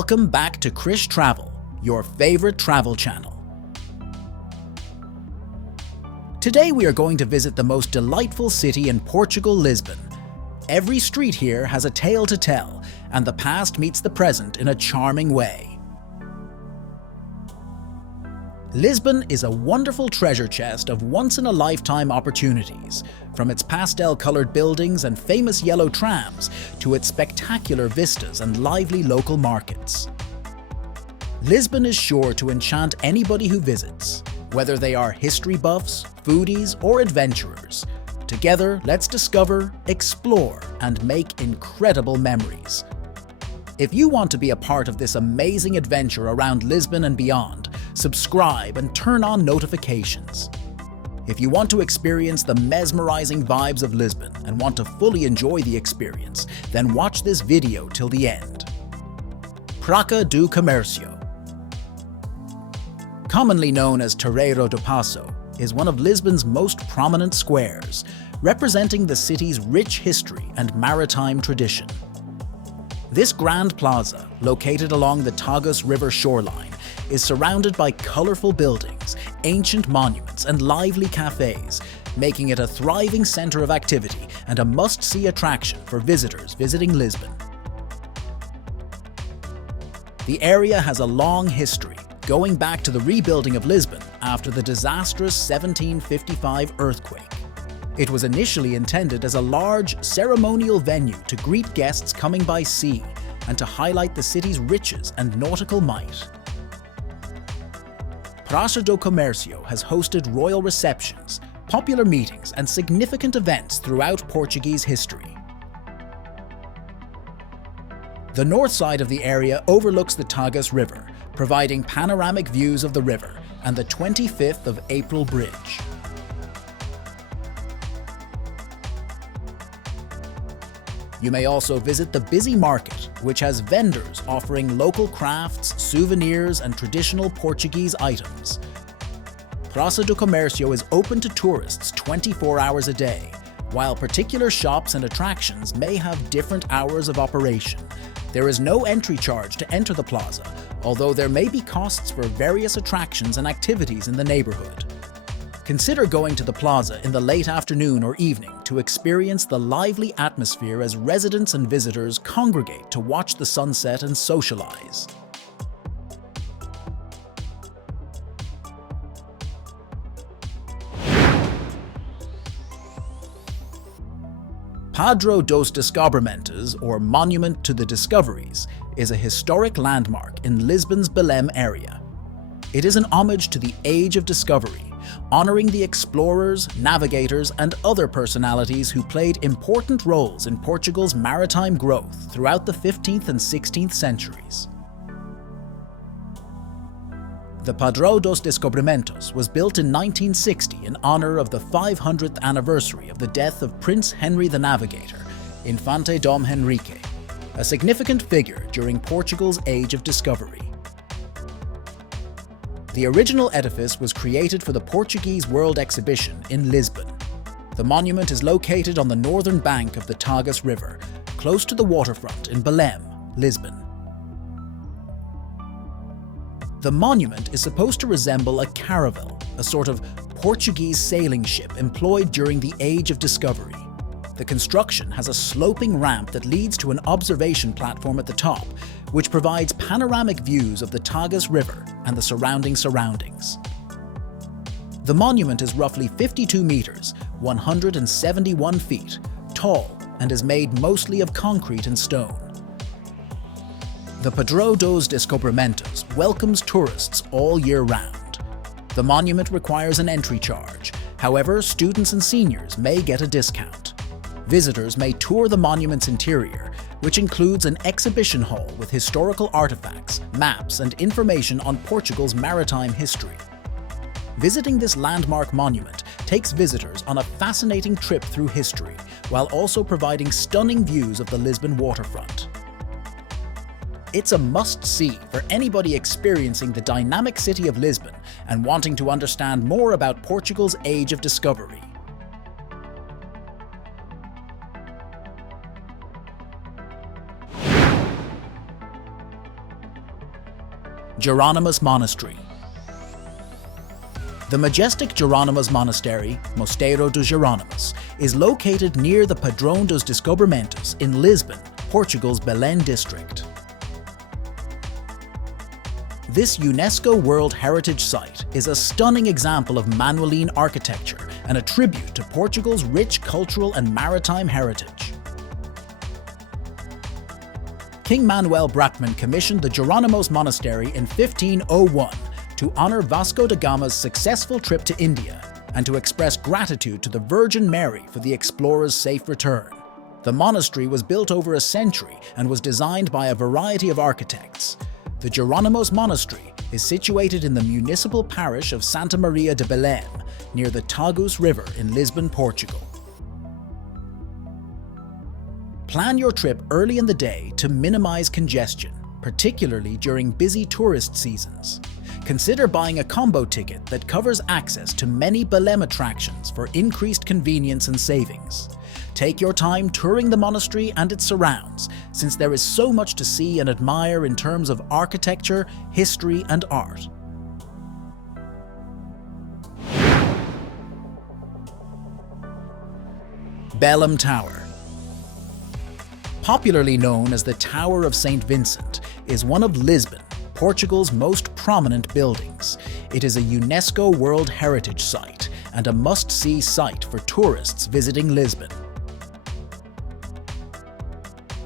Welcome back to Chris Travel, your favorite travel channel. Today we are going to visit the most delightful city in Portugal, Lisbon. Every street here has a tale to tell, and the past meets the present in a charming way. Lisbon is a wonderful treasure chest of once-in-a-lifetime opportunities, from its pastel-colored buildings and famous yellow trams to its spectacular vistas and lively local markets. Lisbon is sure to enchant anybody who visits, whether they are history buffs, foodies, or adventurers. Together, let's discover, explore, and make incredible memories. If you want to be a part of this amazing adventure around Lisbon and beyond, subscribe and turn on notifications. If you want to experience the mesmerizing vibes of Lisbon and want to fully enjoy the experience, then watch this video till the end. Pra Do Comercio. Commonly known as Terreiro do Passo, is one of Lisbon's most prominent squares, representing the city's rich history and maritime tradition. This grand plaza, located along the Tagus River shoreline, is surrounded by colorful buildings, ancient monuments, and lively cafes, making it a thriving center of activity and a must-see attraction for visitors visiting Lisbon. The area has a long history, going back to the rebuilding of Lisbon after the disastrous 1755 earthquake. It was initially intended as a large, ceremonial venue to greet guests coming by sea and to highlight the city's riches and nautical might. Pra Do Comercio has hosted royal receptions, popular meetings, and significant events throughout Portuguese history. The north side of the area overlooks the Tagus River, providing panoramic views of the river and the 25th of April Bridge. You may also visit the busy market, which has vendors offering local crafts, souvenirs, and traditional Portuguese items. Pra Do Comercio is open to tourists 24 hours a day, while particular shops and attractions may have different hours of operation. There is no entry charge to enter the plaza, although there may be costs for various attractions and activities in the neighborhood. Consider going to the plaza in the late afternoon or evening to experience the lively atmosphere as residents and visitors congregate to watch the sunset and socialize. Padro dos Discoveres, or Monument to the Discoveries, is a historic landmark in Lisbon's Belem area. It is an homage to the Age of Discovery, honoring the explorers, navigators, and other personalities who played important roles in Portugal's maritime growth throughout the 15th and 16th centuries. The Padro dos Descobrimentos was built in 1960 in honor of the 500th anniversary of the death of Prince Henry the Navigator, Infante Dom Henrique, a significant figure during Portugal's Age of Discovery. The original edifice was created for the Portuguese World Exhibition in Lisbon. The monument is located on the northern bank of the Tagus River, close to the waterfront in Belem, Lisbon. The monument is supposed to resemble a caravel, a sort of Portuguese sailing ship employed during the Age of Discovery. The construction has a sloping ramp that leads to an observation platform at the top, which provides panoramic views of the Tagus River and the surroundings. The monument is roughly 52 meters, 171 feet, tall, and is made mostly of concrete and stone. The Padro dos Descobrimentos welcomes tourists all year round. The monument requires an entry charge. However, students and seniors may get a discount. Visitors may tour the monument's interior, which includes an exhibition hall with historical artifacts, maps, and information on Portugal's maritime history. Visiting this landmark monument takes visitors on a fascinating trip through history, while also providing stunning views of the Lisbon waterfront. It's a must-see for anybody experiencing the dynamic city of Lisbon and wanting to understand more about Portugal's Age of Discovery. Geronimus Monastery. The majestic Geronimus Monastery, Mosteiro do Geronimus, is located near the Padro dos Discoveres in Lisbon, Portugal's Belem district. This UNESCO World Heritage Site is a stunning example of Manueline architecture and a tribute to Portugal's rich cultural and maritime heritage. King Manuel Brachmann commissioned the Geronimus Monastery in 1501 to honor Vasco da Gama's successful trip to India and to express gratitude to the Virgin Mary for the explorer's safe return. The monastery was built over a century and was designed by a variety of architects. The Geronimus Monastery is situated in the municipal parish of Santa Maria de Belem, near the Tagus River in Lisbon, Portugal. Plan your trip early in the day to minimize congestion, particularly during busy tourist seasons. Consider buying a combo ticket that covers access to many Belem attractions for increased convenience and savings. Take your time touring the monastery and its surrounds, since there is so much to see and admire in terms of architecture, history, and art. Belem Tower. Popularly known as the Tower of St. Vincent, is one of Lisbon, Portugal's most prominent buildings. It is a UNESCO World Heritage Site and a must-see site for tourists visiting Lisbon.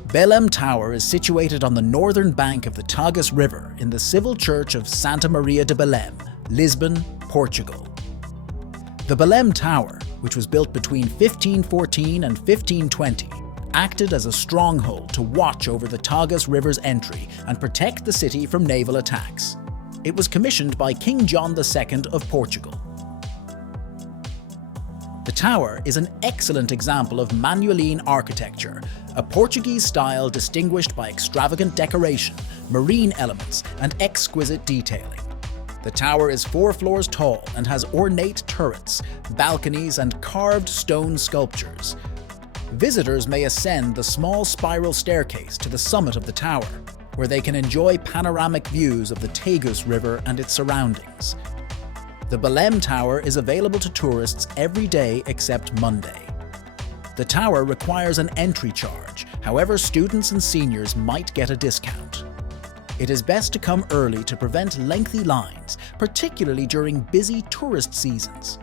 Belem Tower is situated on the northern bank of the Tagus River in the civil church of Santa Maria de Belem, Lisbon, Portugal. The Belem Tower, which was built between 1514 and 1520, acted as a stronghold to watch over the Tagus River's entry and protect the city from naval attacks. It was commissioned by King John II of Portugal. The tower is an excellent example of Manueline architecture, a Portuguese style distinguished by extravagant decoration, marine elements, and exquisite detailing. The tower is 4 floors tall and has ornate turrets, balconies, and carved stone sculptures. Visitors may ascend the small spiral staircase to the summit of the tower, where they can enjoy panoramic views of the Tagus River and its surroundings. The Belem Tower is available to tourists every day except Monday. The tower requires an entry charge, however students and seniors might get a discount. It is best to come early to prevent lengthy lines, particularly during busy tourist seasons.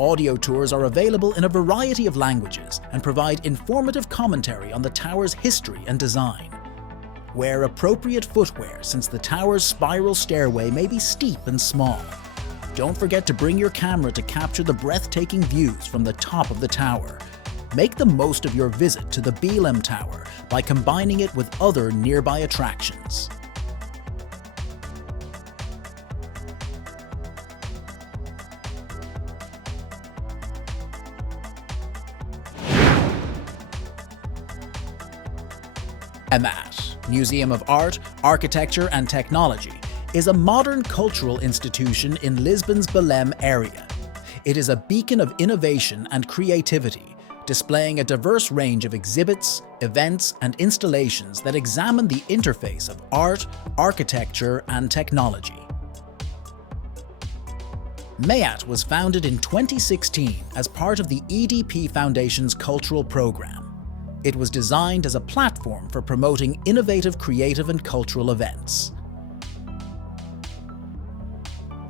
Audio tours are available in a variety of languages and provide informative commentary on the tower's history and design. Wear appropriate footwear since the tower's spiral stairway may be steep and small. Don't forget to bring your camera to capture the breathtaking views from the top of the tower. Make the most of your visit to the Belem Tower by combining it with other nearby attractions. MAT, Museum of Art, Architecture and Technology, is a modern cultural institution in Lisbon's Belem area. It is a beacon of innovation and creativity, displaying a diverse range of exhibits, events, and installations that examine the interface of art, architecture, and technology. MAT was founded in 2016 as part of the EDP Foundation's cultural program. It was designed as a platform for promoting innovative, creative, and cultural events.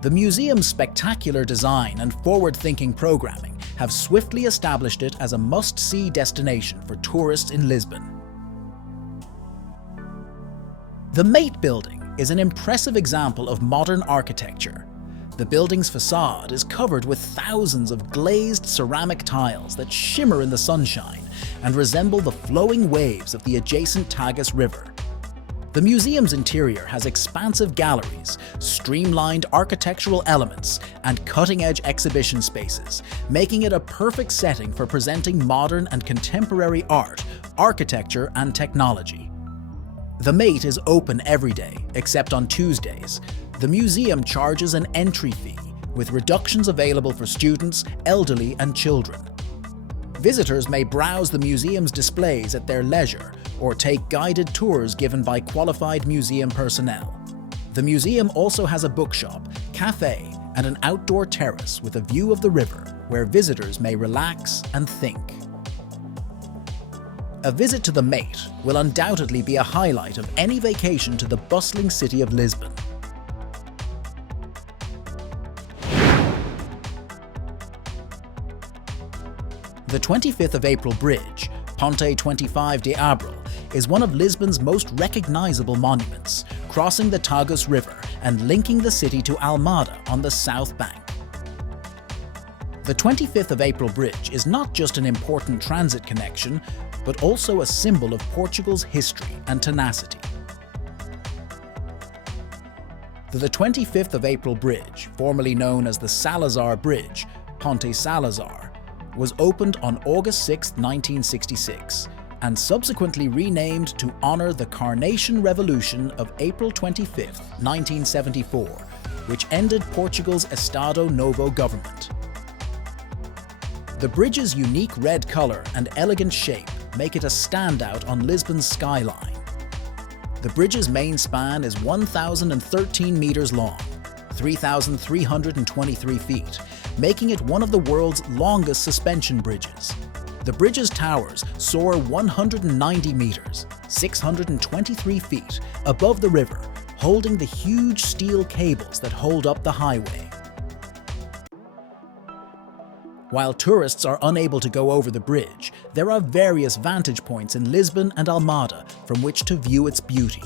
The museum's spectacular design and forward-thinking programming have swiftly established it as a must-see destination for tourists in Lisbon. The MAT building is an impressive example of modern architecture. The building's facade is covered with thousands of glazed ceramic tiles that shimmer in the sunshine and resemble the flowing waves of the adjacent Tagus River. The museum's interior has expansive galleries, streamlined architectural elements, and cutting-edge exhibition spaces, making it a perfect setting for presenting modern and contemporary art, architecture, and technology. The MAT is open every day, except on Tuesdays. The museum charges an entry fee, with reductions available for students, elderly, and children. Visitors may browse the museum's displays at their leisure or take guided tours given by qualified museum personnel. The museum also has a bookshop, cafe, and an outdoor terrace with a view of the river where visitors may relax and think. A visit to the Mate will undoubtedly be a highlight of any vacation to the bustling city of Lisbon. The 25th of April Bridge, Ponte 25 de Abril, is one of Lisbon's most recognizable monuments, crossing the Tagus River and linking the city to Almada on the south bank. The 25th of April Bridge is not just an important transit connection, but also a symbol of Portugal's history and tenacity. The 25th of April Bridge, formerly known as the Salazar Bridge, Ponte Salazar, was opened on August 6, 1966, and subsequently renamed to honor the Carnation Revolution of April 25, 1974, which ended Portugal's Estado Novo government. The bridge's unique red color and elegant shape make it a standout on Lisbon's skyline. The bridge's main span is 1,013 meters long, 3,323 feet, making it one of the world's longest suspension bridges. The bridge's towers soar 190 meters, 623 feet, above the river, holding the huge steel cables that hold up the highway. While tourists are unable to go over the bridge, there are various vantage points in Lisbon and Almada from which to view its beauty.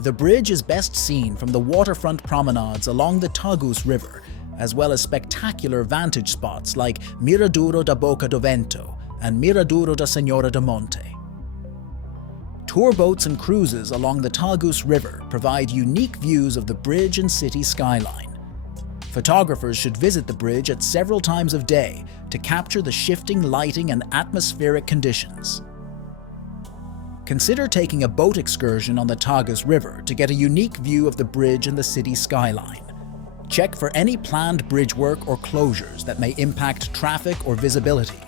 The bridge is best seen from the waterfront promenades along the Tagus River, as well as spectacular vantage spots like Miradouro da Boca do Vento and Miradouro da Senhora da Monte. Tour boats and cruises along the Tagus River provide unique views of the bridge and city skyline. Photographers should visit the bridge at several times of day to capture the shifting lighting and atmospheric conditions. Consider taking a boat excursion on the Tagus River to get a unique view of the bridge and the city skyline. Check for any planned bridge work or closures that may impact traffic or visibility.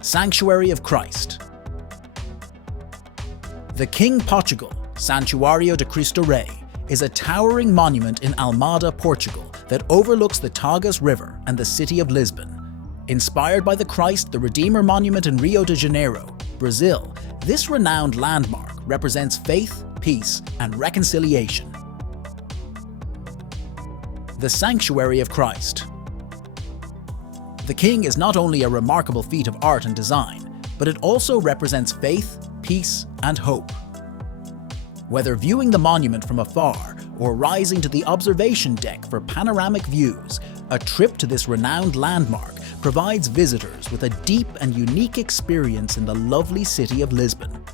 Sanctuary of Christ. The King Portugal, Santuário de Cristo Rei, is a towering monument in Almada, Portugal that overlooks the Tagus River and the city of Lisbon. Inspired by the Christ the Redeemer monument in Rio de Janeiro, Brazil, this renowned landmark represents faith, peace, and reconciliation. The Sanctuary of Christ. The King is not only a remarkable feat of art and design, but it also represents faith, peace, and hope. Whether viewing the monument from afar or rising to the observation deck for panoramic views, a trip to this renowned landmark provides visitors with a deep and unique experience in the lovely city of Lisbon.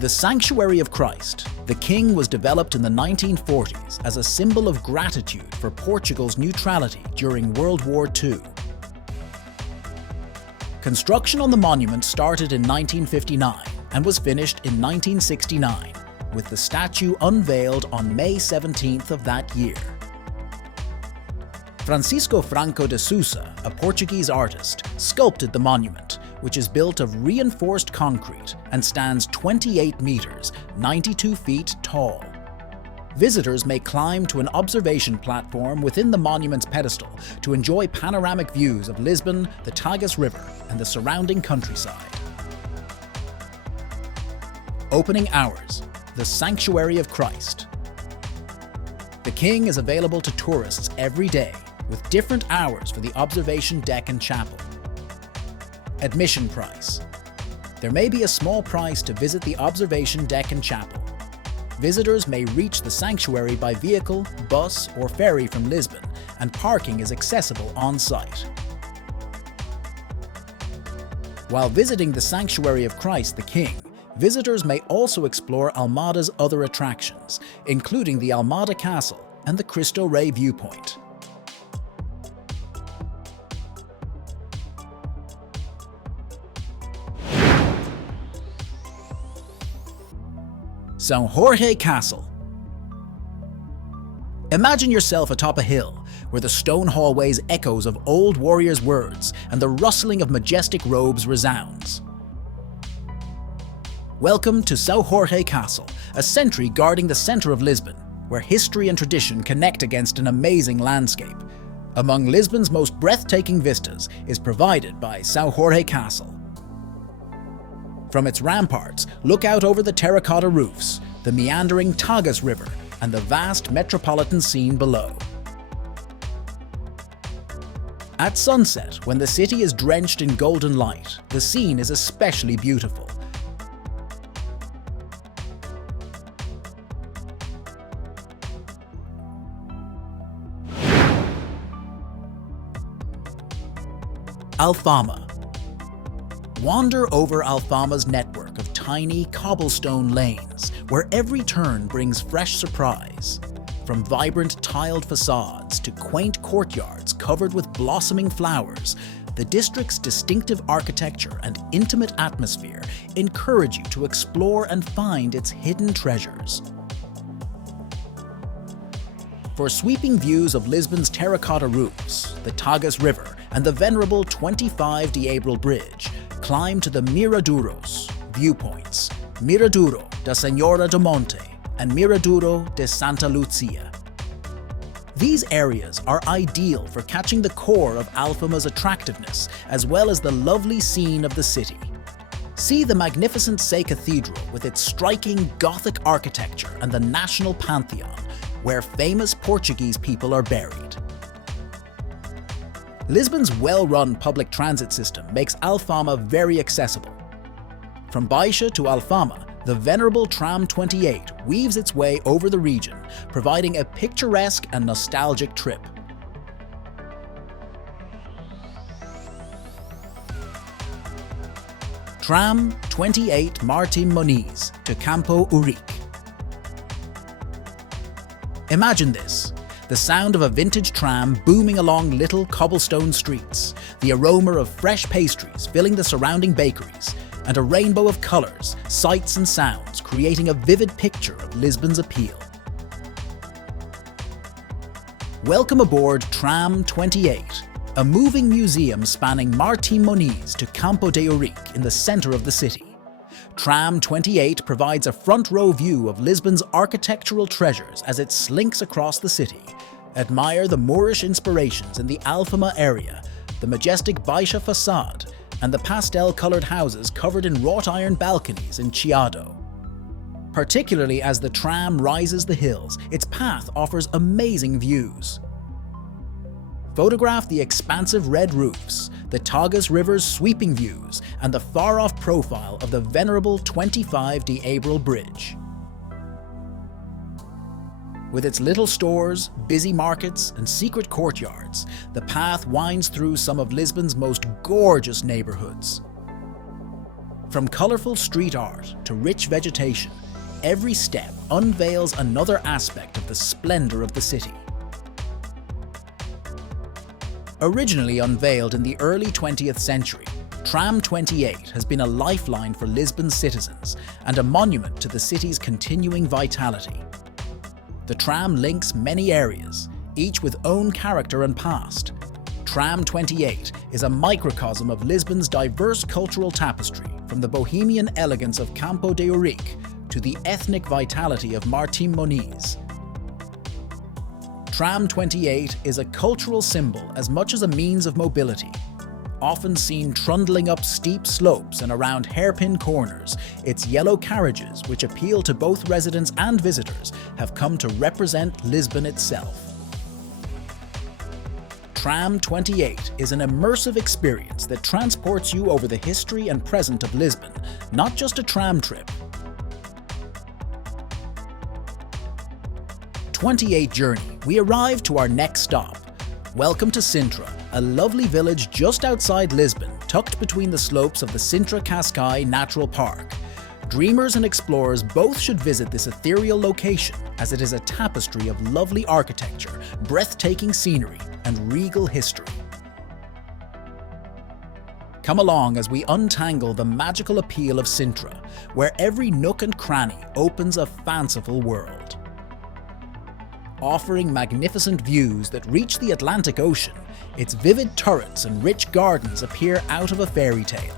The Sanctuary of Christ, the King, was developed in the 1940s as a symbol of gratitude for Portugal's neutrality during World War II. Construction on the monument started in 1959 and was finished in 1969, with the statue unveiled on May 17th of that year. Francisco Franco de Sousa, a Portuguese artist, sculpted the monument, which is built of reinforced concrete and stands 28 meters, 92 feet tall. Visitors may climb to an observation platform within the monument's pedestal to enjoy panoramic views of Lisbon, the Tagus River, and the surrounding countryside. Opening hours: the Sanctuary of Christ. The King is available to tourists every day, with different hours for the observation deck and chapel. Admission price. There may be a small price to visit the observation deck and chapel. Visitors may reach the sanctuary by vehicle, bus, or ferry from Lisbon, and parking is accessible on site. While visiting the Sanctuary of Christ the King, visitors may also explore Almada's other attractions, including the Almada Castle and the Cristo Rei viewpoint. São Jorge Castle. Imagine yourself atop a hill, where the stone hallways echoes of old warriors' words and the rustling of majestic robes resounds. Welcome to Soeiro Castle, a sentry guarding the centre of Lisbon, where history and tradition connect against an amazing landscape. Among Lisbon's most breathtaking vistas is provided by Soeiro Castle. From its ramparts, look out over the terracotta roofs, the meandering Tagus River, and the vast metropolitan scene below. At sunset, when the city is drenched in golden light, the scene is especially beautiful. Alfama. Wander over Alfama's network of tiny cobblestone lanes, where every turn brings fresh surprise. From vibrant tiled facades to quaint courtyards covered with blossoming flowers, the district's distinctive architecture and intimate atmosphere encourage you to explore and find its hidden treasures. For sweeping views of Lisbon's terracotta roofs, the Tagus River, and the venerable 25 de Abril Bridge, climb to the Miradouros viewpoints, Miradouro da Senhora do Monte and Miradouro de Santa Lucia. These areas are ideal for catching the core of Alfama's attractiveness, as well as the lovely scene of the city. See the magnificent Sé Cathedral with its striking Gothic architecture and the National Pantheon, where famous Portuguese people are buried. Lisbon's well-run public transit system makes Alfama very accessible. From Baixa to Alfama, the venerable Tram 28 weaves its way over the region, providing a picturesque and nostalgic trip. Tram 28 Martim Moniz to Campo Urique. Imagine this. The sound of a vintage tram booming along little cobblestone streets, the aroma of fresh pastries filling the surrounding bakeries, and a rainbow of colours, sights and sounds creating a vivid picture of Lisbon's appeal. Welcome aboard Tram 28, a moving museum spanning Martim Moniz to Campo de Urique in the centre of the city. Tram 28 provides a front-row view of Lisbon's architectural treasures as it slinks across the city. Admire the Moorish inspirations in the Alfama area, the majestic Baixa facade, and the pastel-coloured houses covered in wrought iron balconies in Chiado. Particularly as the tram rises the hills, its path offers amazing views. Photograph the expansive red roofs, the Tagus River's sweeping views, and the far-off profile of the venerable 25 de Abril Bridge. With its little stores, busy markets, and secret courtyards, the path winds through some of Lisbon's most gorgeous neighbourhoods. From colourful street art to rich vegetation, every step unveils another aspect of the splendour of the city. Originally unveiled in the early 20th century, Tram 28 has been a lifeline for Lisbon's citizens and a monument to the city's continuing vitality. The tram links many areas, each with own character and past. Tram 28 is a microcosm of Lisbon's diverse cultural tapestry, from the bohemian elegance of Campo de Urique to the ethnic vitality of Martim Moniz. Tram 28 is a cultural symbol as much as a means of mobility. Often seen trundling up steep slopes and around hairpin corners, its yellow carriages, which appeal to both residents and visitors, have come to represent Lisbon itself. Tram 28 is an immersive experience that transports you over the history and present of Lisbon, not just a tram trip. 28 journey, we arrive to our next stop. Welcome to Sintra, a lovely village just outside Lisbon, tucked between the slopes of the Sintra Cascais Natural Park. Dreamers and explorers both should visit this ethereal location, as it is a tapestry of lovely architecture, breathtaking scenery, and regal history. Come along as we untangle the magical appeal of Sintra, where every nook and cranny opens a fanciful world. offering magnificent views that reach the Atlantic Ocean, its vivid turrets and rich gardens appear out of a fairy tale.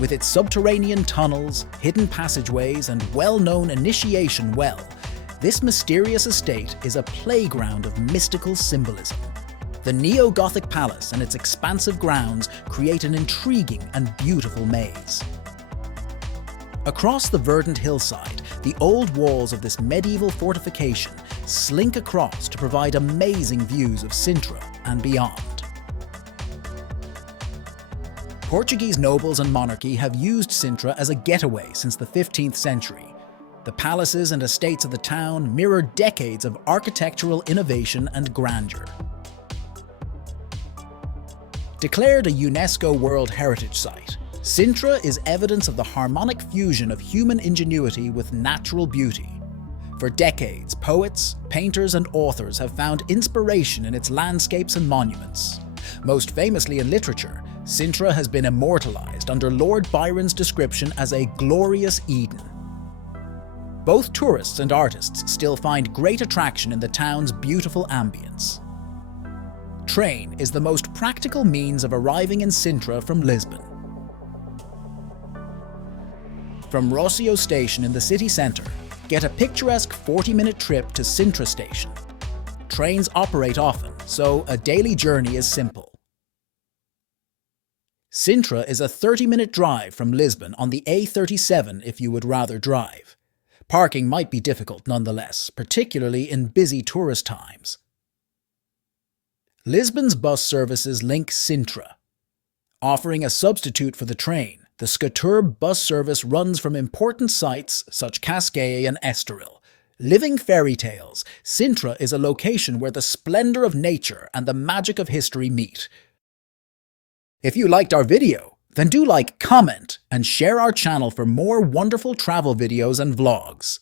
With its subterranean tunnels, hidden passageways, and well-known initiation well, this mysterious estate is a playground of mystical symbolism. The neo-Gothic palace and its expansive grounds create an intriguing and beautiful maze. Across the verdant hillside, the old walls of this medieval fortification slink across to provide amazing views of Sintra and beyond. Portuguese nobles and monarchy have used Sintra as a getaway since the 15th century. The palaces and estates of the town mirror decades of architectural innovation and grandeur. Declared a UNESCO World Heritage Site, Sintra is evidence of the harmonic fusion of human ingenuity with natural beauty. For decades, poets, painters, and authors have found inspiration in its landscapes and monuments. Most famously in literature, Sintra has been immortalized under Lord Byron's description as a glorious Eden. Both tourists and artists still find great attraction in the town's beautiful ambience. Train is the most practical means of arriving in Sintra from Lisbon. From Rocio Station in the city centre, get a picturesque 40-minute trip to Sintra Station. Trains operate often, so a daily journey is simple. Sintra is a 30-minute drive from Lisbon on the A37 if you would rather drive. Parking might be difficult nonetheless, particularly in busy tourist times. Lisbon's bus services link Sintra. Offering a substitute for the train, the Scatur bus service runs from important sites such Cascais and Estoril. Living fairy tales, Sintra is a location where the splendor of nature and the magic of history meet. If you liked our video, then do like, comment, and share our channel for more wonderful travel videos and vlogs.